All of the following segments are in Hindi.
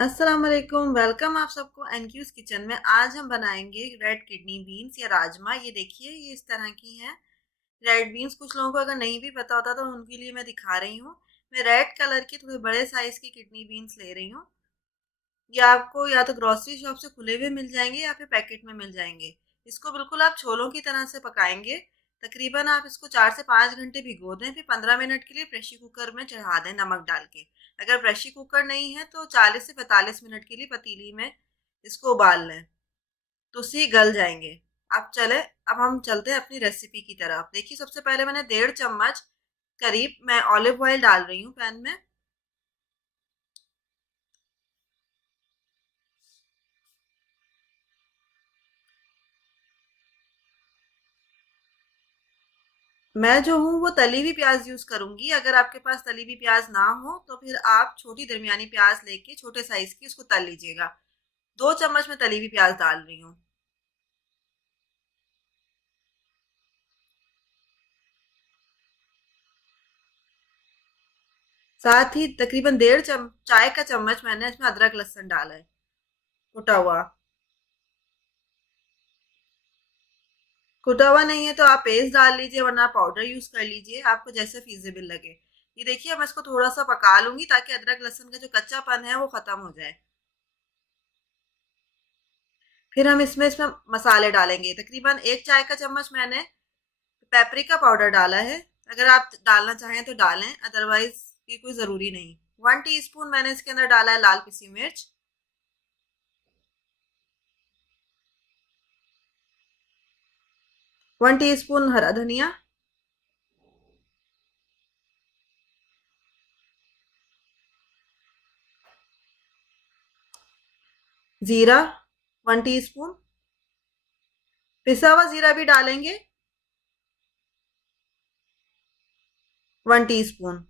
अस्सलाम वालेकुम। वेलकम आप सबको एनक्यूज किचन में। आज हम बनाएंगे रेड किडनी बीन्स या राजमा। ये देखिए, ये इस तरह की हैं रेड बीन्स। कुछ लोगों को अगर नहीं भी पता होता तो उनके लिए मैं दिखा रही हूँ। मैं रेड कलर की थोड़े बड़े साइज की किडनी बीन्स ले रही हूँ। ये आपको या तो ग्रोसरी शॉप से खुले हुए मिल जाएंगे या फिर पैकेट में मिल जाएंगे। इसको बिल्कुल आप छोलों की तरह से पकाएंगे। तकरीबन आप इसको 4 से 5 घंटे भिगो दें, फिर 15 मिनट के लिए प्रेशर कुकर में चढ़ा दें नमक डाल के। अगर प्रेशर कुकर नहीं है तो 40 से 45 मिनट के लिए पतीली में इसको उबाल लें, तो उससे ये गल जाएंगे। अब चले, अब हम चलते हैं अपनी रेसिपी की तरफ। देखिए, सबसे पहले मैंने 1.5 चम्मच करीब मैं ऑलिव ऑयल डाल रही हूँ पैन में। मैं जो हूँ वो तली हुई प्याज यूज करूंगी। अगर आपके पास तली हुई प्याज ना हो तो फिर आप छोटी दरमियानी प्याज लेके छोटे साइज की उसको तल लीजिएगा। 2 चम्मच में तली हुई प्याज डाल रही हूँ। साथ ही तकरीबन 1.5 चाय का चम्मच मैंने इसमें अदरक लहसुन डाला है, कुटा हुआ। कुटा हुआ नहीं है तो आप पेस्ट डाल लीजिए, वरना आप पाउडर यूज कर लीजिए, आपको जैसे फीजेबल लगे। ये देखिए, मैं इसको थोड़ा सा पका लूंगी ताकि अदरक लहसुन का जो कच्चापन है वो खत्म हो जाए। फिर हम इसमें मसाले डालेंगे। तकरीबन 1 चाय का चम्मच मैंने पेपरिका पाउडर डाला है। अगर आप डालना चाहें तो डालें, अदरवाइज ये कोई ज़रूरी नहीं। 1 टीस्पून मैंने इसके अंदर डाला है लाल पिसी मिर्च। 1 टीस्पून हरा धनिया। जीरा 1 टीस्पून। पिसा हुआ जीरा भी डालेंगे, 1 टीस्पून।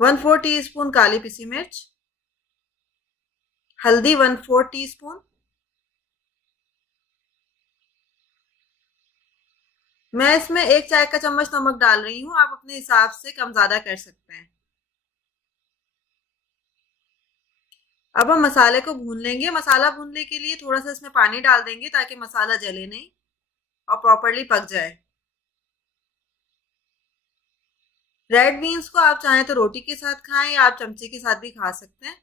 1/4 टीस्पून काली पिसी मिर्च। हल्दी 1/4 टीस्पून। मैं इसमें 1 चाय का चम्मच नमक डाल रही हूँ, आप अपने हिसाब से कम ज़्यादा कर सकते हैं। अब हम मसाले को भून लेंगे। मसाला भूनने के लिए थोड़ा सा इसमें पानी डाल देंगे ताकि मसाला जले नहीं और प्रॉपरली पक जाए। रेड बीन्स को आप चाहें तो रोटी के साथ खाएं या आप चमचे के साथ भी खा सकते हैं।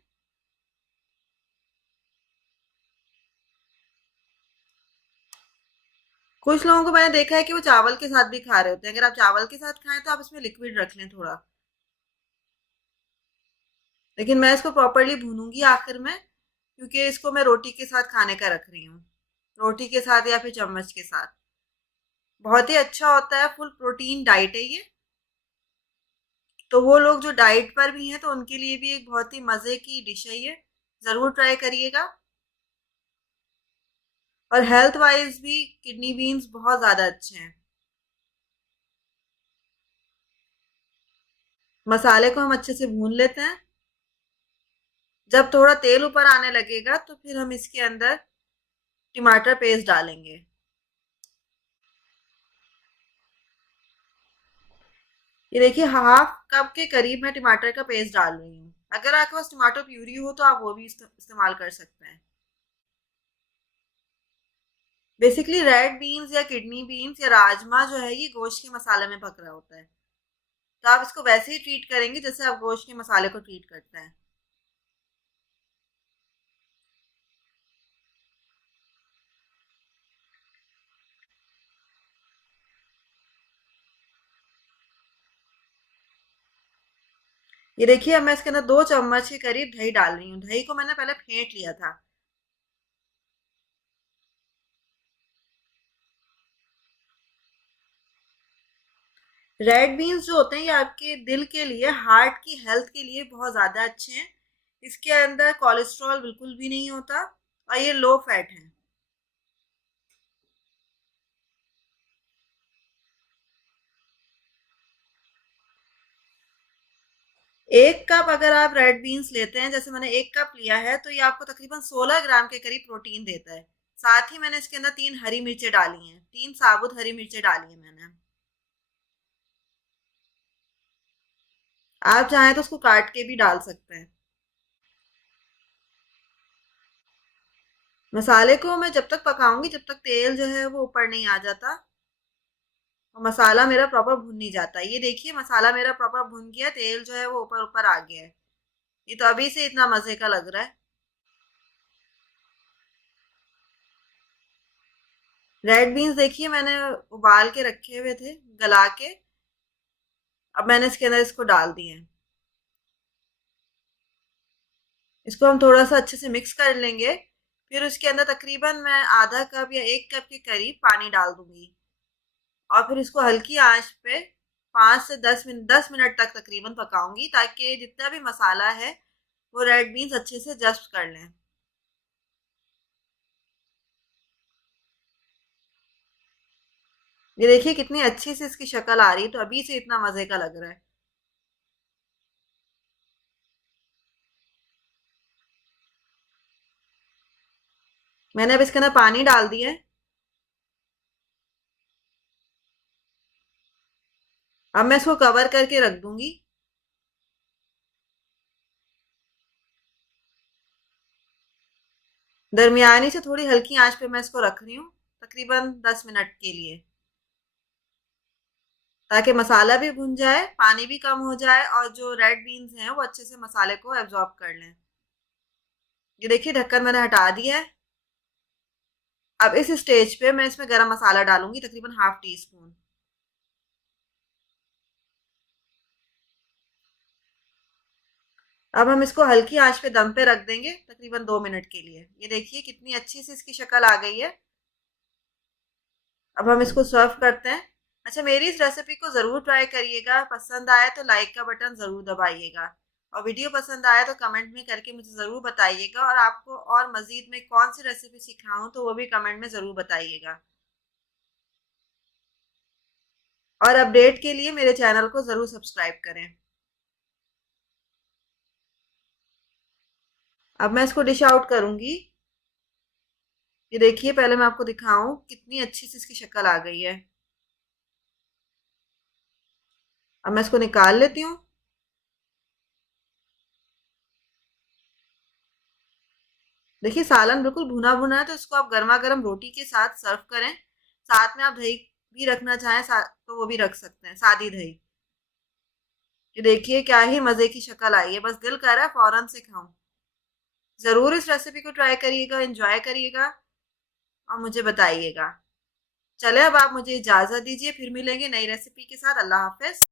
कुछ लोगों को मैंने देखा है कि वो चावल के साथ भी खा रहे होते हैं। अगर आप चावल के साथ खाएं तो आप इसमें लिक्विड रख लें थोड़ा। लेकिन मैं इसको प्रॉपरली भूनूंगी आखिर में, क्योंकि इसको मैं रोटी के साथ खाने का रख रही हूँ। रोटी के साथ या फिर चम्मच के साथ। बहुत ही अच्छा होता है, फुल प्रोटीन डाइट है ये। तो वो लोग जो डाइट पर भी हैं तो उनके लिए भी एक बहुत ही मज़े की डिश है ये। ज़रूर ट्राई करिएगा। और हेल्थ वाइज भी किडनी बीन्स बहुत ज़्यादा अच्छे हैं। मसाले को हम अच्छे से भून लेते हैं। जब थोड़ा तेल ऊपर आने लगेगा तो फिर हम इसके अंदर टमाटर पेस्ट डालेंगे। ये देखिए, हाफ कप के करीब मैं टमाटर का पेस्ट डाल रही हूँ। अगर आपके पास टमाटो प्यूरी हो तो आप वो भी इस्तेमाल कर सकते हैं। बेसिकली रेड बीन्स या किडनी बीन्स या राजमा जो है ये गोश्त के मसाले में पक रहा होता है। तो आप इसको वैसे ही ट्रीट करेंगे जैसे आप गोश्त के मसाले को ट्रीट करते हैं। ये देखिए, अब मैं इसके अंदर 2 चम्मच के करीब दही डाल रही हूँ। दही को मैंने पहले फेंट लिया था। रेड बीन्स जो होते हैं ये आपके दिल के लिए, हार्ट की हेल्थ के लिए बहुत ज़्यादा अच्छे हैं। इसके अंदर कोलेस्ट्रॉल बिल्कुल भी नहीं होता और ये लो फैट है। 1 कप अगर आप रेड बीन्स लेते हैं, जैसे मैंने 1 कप लिया है, तो ये आपको तकरीबन 16 ग्राम के करीब प्रोटीन देता है। साथ ही मैंने इसके अंदर 3 हरी मिर्चें डाली हैं, 3 साबुत हरी मिर्चें डाली हैं मैंने। आप चाहें तो उसको काट के भी डाल सकते हैं। मसाले को मैं जब तक पकाऊंगी जब तक तेल जो है वो ऊपर नहीं आ जाता और मसाला मेरा प्रॉपर भुन नहीं जाता। ये देखिए मसाला मेरा प्रॉपर भुन गया, तेल जो है वो ऊपर ऊपर आ गया है। ये तो अभी से इतना मजे का लग रहा है। रेड बीन्स देखिए मैंने उबाल के रखे हुए थे, गला के। अब मैंने इसके अंदर इसको डाल दिए हैं। इसको हम थोड़ा सा अच्छे से मिक्स कर लेंगे। फिर उसके अंदर तकरीबन मैं आधा कप या 1 कप के करीब पानी डाल दूंगी। और फिर इसको हल्की आंच पे 5 से 10 मिनट 10 मिनट तक तकरीबन पकाऊंगी, ताकि जितना भी मसाला है वो रेड बीन्स अच्छे से जस्ट कर लें। ये देखिए कितनी अच्छी से इसकी शक्ल आ रही है, तो अभी से इतना मजे का लग रहा है। मैंने अब इसके अंदर पानी डाल दिया है। अब मैं इसको कवर करके रख दूंगी। दरमियानी से थोड़ी हल्की आंच पे मैं इसको रख रही हूँ, तकरीबन 10 मिनट के लिए, ताकि मसाला भी भुन जाए, पानी भी कम हो जाए और जो रेड बीन्स हैं वो अच्छे से मसाले को एब्जॉर्ब कर लें। ये देखिए ढक्कन मैंने हटा दिया है। अब इस स्टेज पे मैं इसमें गरम मसाला डालूंगी, तकरीबन हाफ टी स्पून। अब हम इसको हल्की आंच पे दम पे रख देंगे तकरीबन 2 मिनट के लिए। ये देखिए कितनी अच्छी सी इसकी शक्ल आ गई है। अब हम इसको सर्व करते हैं। अच्छा, मेरी इस रेसिपी को ज़रूर ट्राई करिएगा। पसंद आए तो लाइक का बटन ज़रूर दबाइएगा और वीडियो पसंद आए तो कमेंट में करके मुझे ज़रूर बताइएगा। और आपको और मज़ीद में कौन सी रेसिपी सिखाऊं तो वो भी कमेंट में ज़रूर बताइएगा। और अपडेट के लिए मेरे चैनल को ज़रूर सब्सक्राइब करें। अब मैं इसको डिश आउट करूंगी। ये देखिए पहले मैं आपको दिखाऊं कितनी अच्छी सी इसकी शक्ल आ गई है। अब मैं इसको निकाल लेती हूँ। देखिए सालन बिल्कुल भुना भुना है, तो इसको आप गर्मा गर्म रोटी के साथ सर्व करें। साथ में आप दही भी रखना चाहें तो वो भी रख सकते हैं, सादी दही। ये देखिए क्या ही मजे की शक्ल आई है, बस दिल कर रहा है फौरन से खाऊं। जरूर इस रेसिपी को ट्राई करिएगा, एंजॉय करिएगा और मुझे बताइएगा। चले अब आप मुझे इजाजत दीजिए, फिर मिलेंगे नई रेसिपी के साथ। अल्लाह हाफिज।